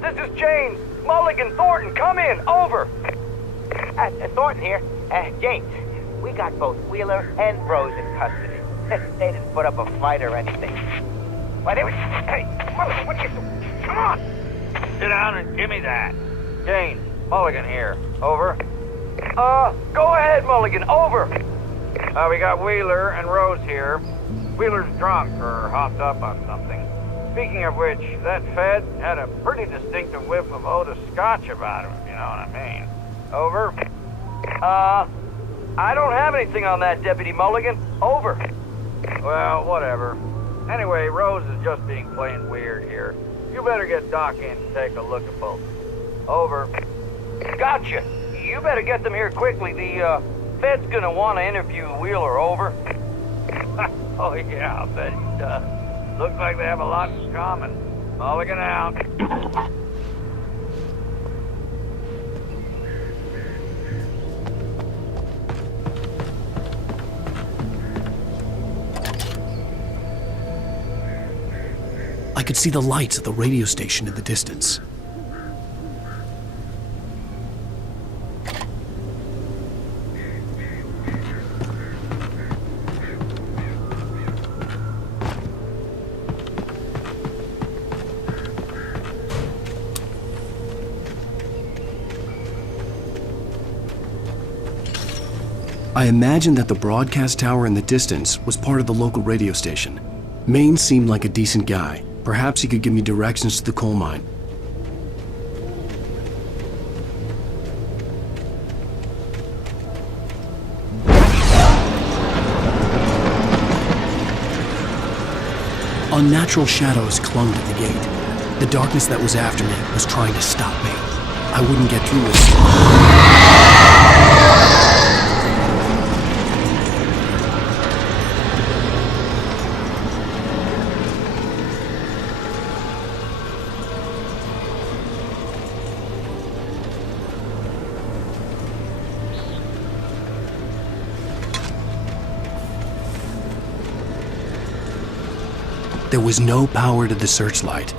This is James. Mulligan, Thornton, come in. Over. Thornton here. James, we got both Wheeler and Rose in custody. They didn't put up a fight or anything. Why, they were... Hey, Mulligan, what you doing? Come on! Sit down and give me that. James, Mulligan here. Over. Go ahead, Mulligan. Over. We got Wheeler and Rose here. Wheeler's drunk or hopped up on something. Speaking of which, that Fed had a pretty distinctive whiff of Otis Scotch about him, if you know what I mean. Over. I don't have anything on that, Deputy Mulligan. Over. Well, whatever. Anyway, Rose is just being plain weird here. You better get Doc in to take a look at both. Over. Gotcha. You better get them here quickly. The, Fed's gonna want to interview Wheeler. Over. Oh, yeah, I'll bet he does. Looks like they have a lot in common. Mulligan out. I could see the lights of the radio station in the distance. I imagined that the broadcast tower in the distance was part of the local radio station. Maine seemed like a decent guy. Perhaps he could give me directions to the coal mine. Unnatural shadows clung to the gate. The darkness that was after me was trying to stop me. I wouldn't get through this. There was no power to the searchlight.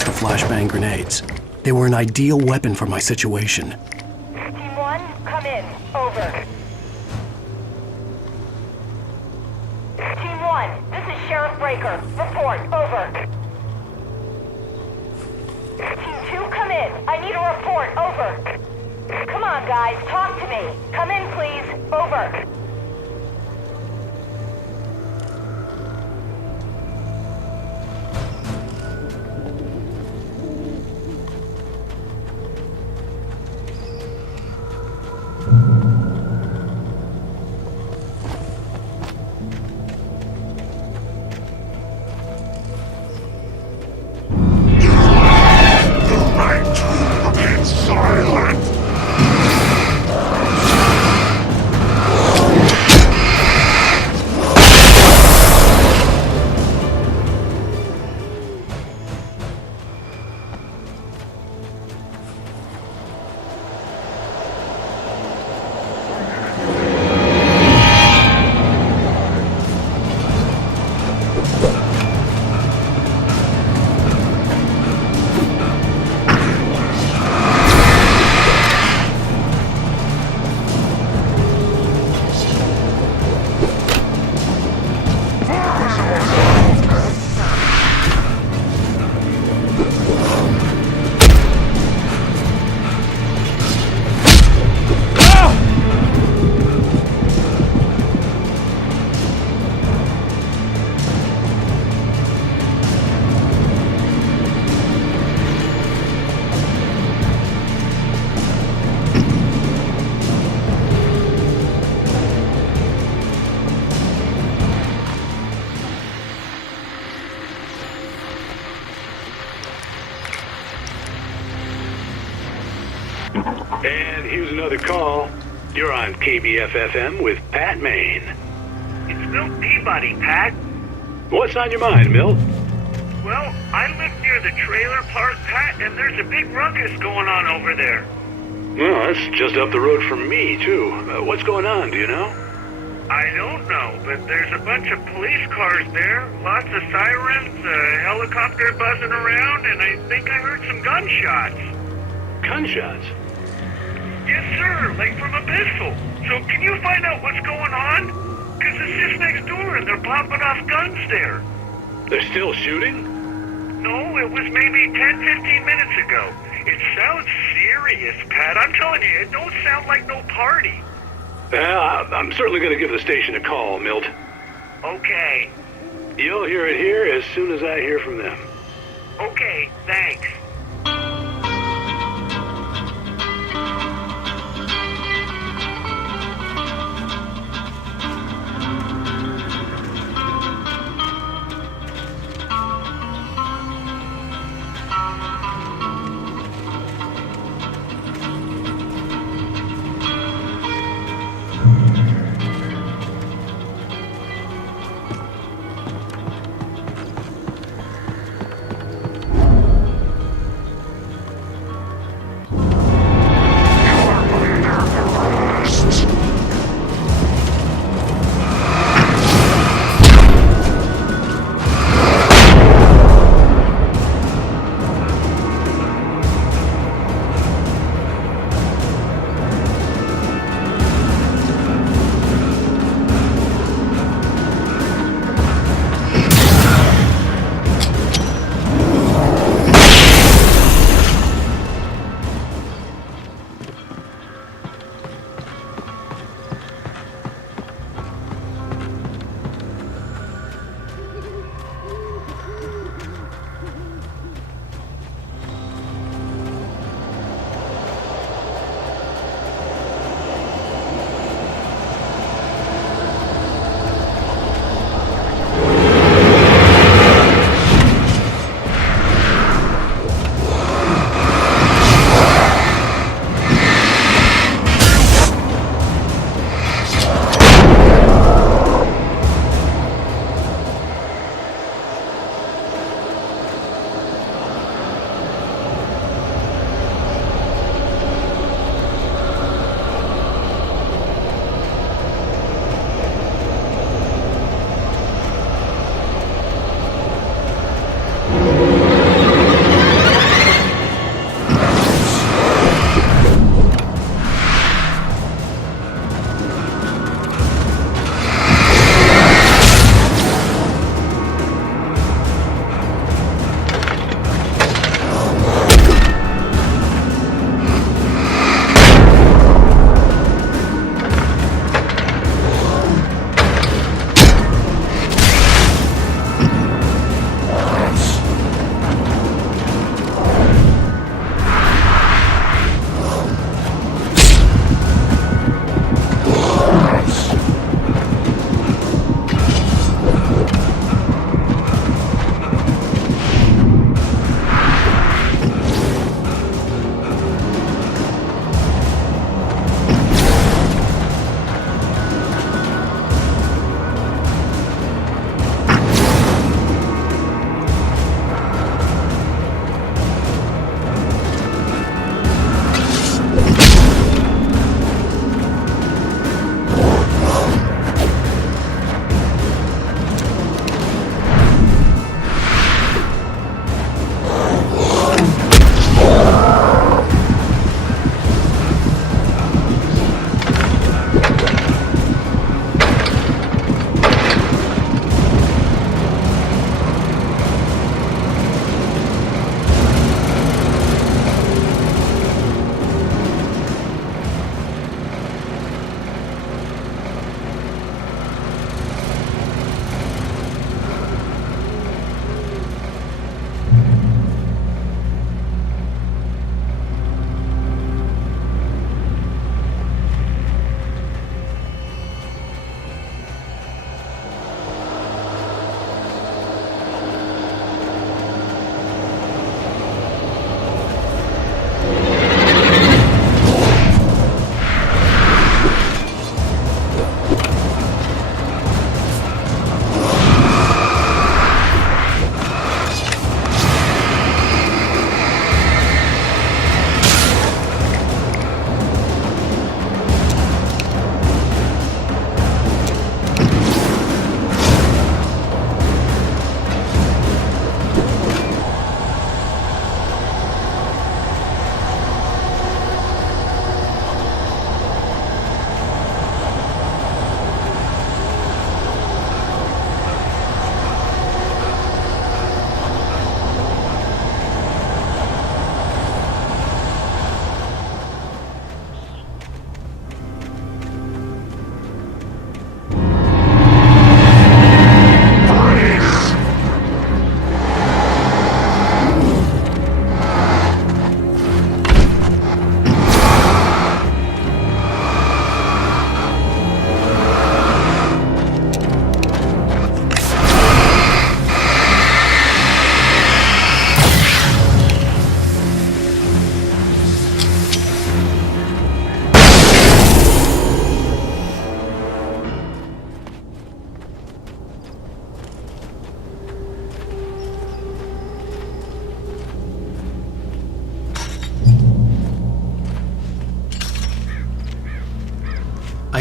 The flashbang grenades. They were an ideal weapon for my situation. Team 1, come in. Over. Team 1, this is Sheriff Breaker. Report. Over. Team 2, come in. I need a report. Over. Come on, guys. Talk to me. Come in, please. Over. Silent! another call. You're on KBF-FM with Pat Maine. It's Milt Peabody, Pat. What's on your mind, Milt? Well, I live near the trailer park, Pat, and there's a big ruckus going on over there. Well, that's just up the road from me, too. What's going on, do you know? I don't know, but there's a bunch of police cars there, lots of sirens, a helicopter buzzing around, and I think I heard some gunshots. Gunshots? Yes, sir, like from a pistol. So can you find out what's going on? Because it's just next door, and they're popping off guns there. They're still shooting? No, it was maybe 10-15 minutes ago. It sounds serious, Pat. I'm telling you, it don't sound like no party. I'm certainly going to give the station a call, Milt. Okay. You'll hear it here as soon as I hear from them. Okay, thanks.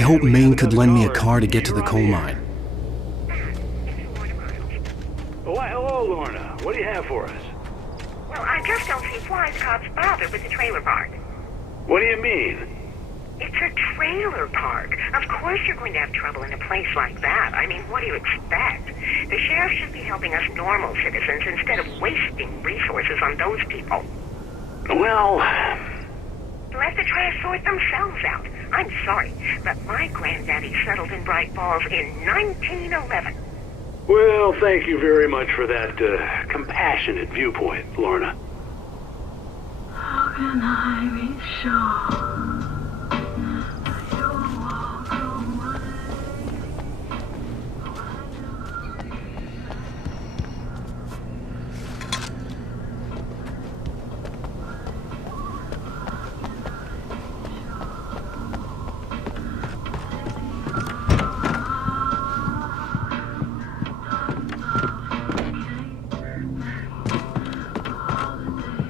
hoped Maine could lend me a car to get to the coal mine. Oh, why, hello, Lorna. What do you have for us? Well, I just don't see why the cops bother with the trailer park. What do you mean? It's a trailer park. Of course you're going to have trouble in a place like that. I mean, what do you expect? The sheriff should be helping us normal citizens instead of wasting resources on those people. Well, Let the trash sort themselves out. I'm sorry, but my granddaddy settled in Bright Falls in 1911. well, thank you very much for that compassionate viewpoint, Lorna. How can I be sure you'll walk away?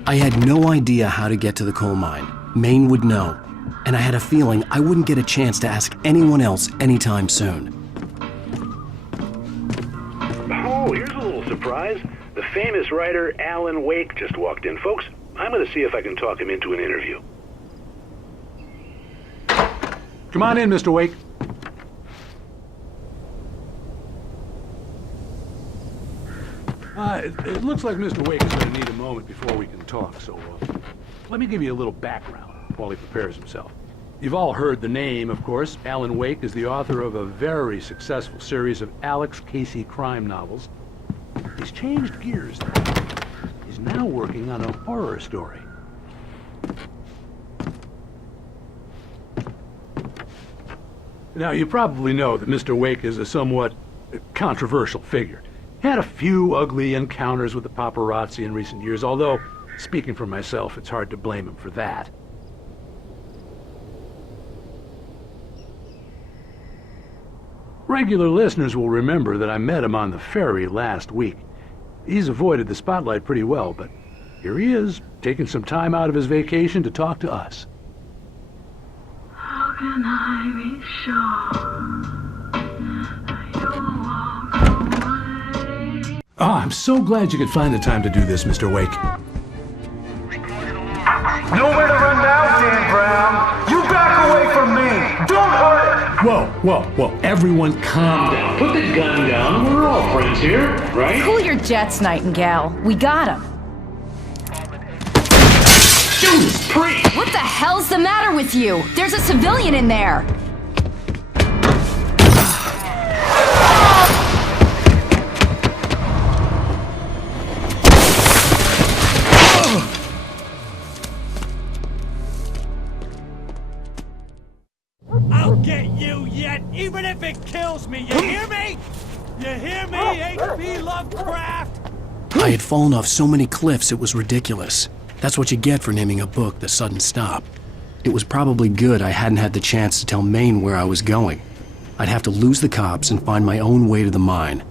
I had no idea how to get to the coal mine. Maine would know, and I had a feeling I wouldn't get a chance to ask anyone else anytime soon. Oh, here's a little surprise. The famous writer Alan Wake just walked in. Folks, I'm going to see if I can talk him into an interview. Come on in, Mr. Wake. It looks like Mr. Wake is going to need a moment before we can talk, so let me give you a little background while he prepares himself. You've all heard the name, of course. Alan Wake is the author of a very successful series of Alex Casey crime novels. He's changed gears now. He's now working on a horror story. Now, you probably know that Mr. Wake is a somewhat controversial figure. Had a few ugly encounters with the paparazzi in recent years, although, speaking for myself, it's hard to blame him for that. Regular listeners will remember that I met him on the ferry last week. He's avoided the spotlight pretty well, but here he is, taking some time out of his vacation to talk to us. How can I be sure you'll walk away? Oh, I'm so glad you could find the time to do this, Mr. Wake. Nowhere to run now, Dan Brown. You back away from me. Don't hurt it. Whoa, everyone calm down. Put the gun down. We're all friends here, right? Cool your jets, Nightingale. We got him. Judas Priest! What the hell's the matter with you? There's a civilian in there. I'll get you yet, even if it kills me. You hear me? You hear me, H.P. Lovecraft? I had fallen off so many cliffs it was ridiculous. That's what you get for naming a book The Sudden Stop. It was probably good I hadn't had the chance to tell Maine where I was going. I'd have to lose the cops and find my own way to the mine.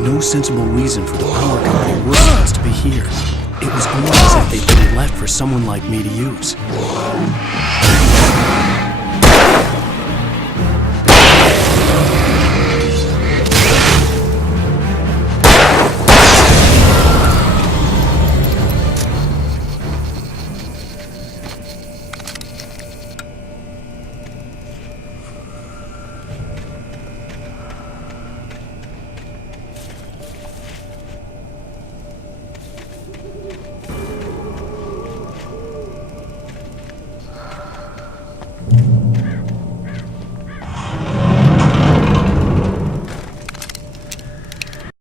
was no sensible reason for the power company working us to be here. It was almost as if they'd been left for someone like me to use.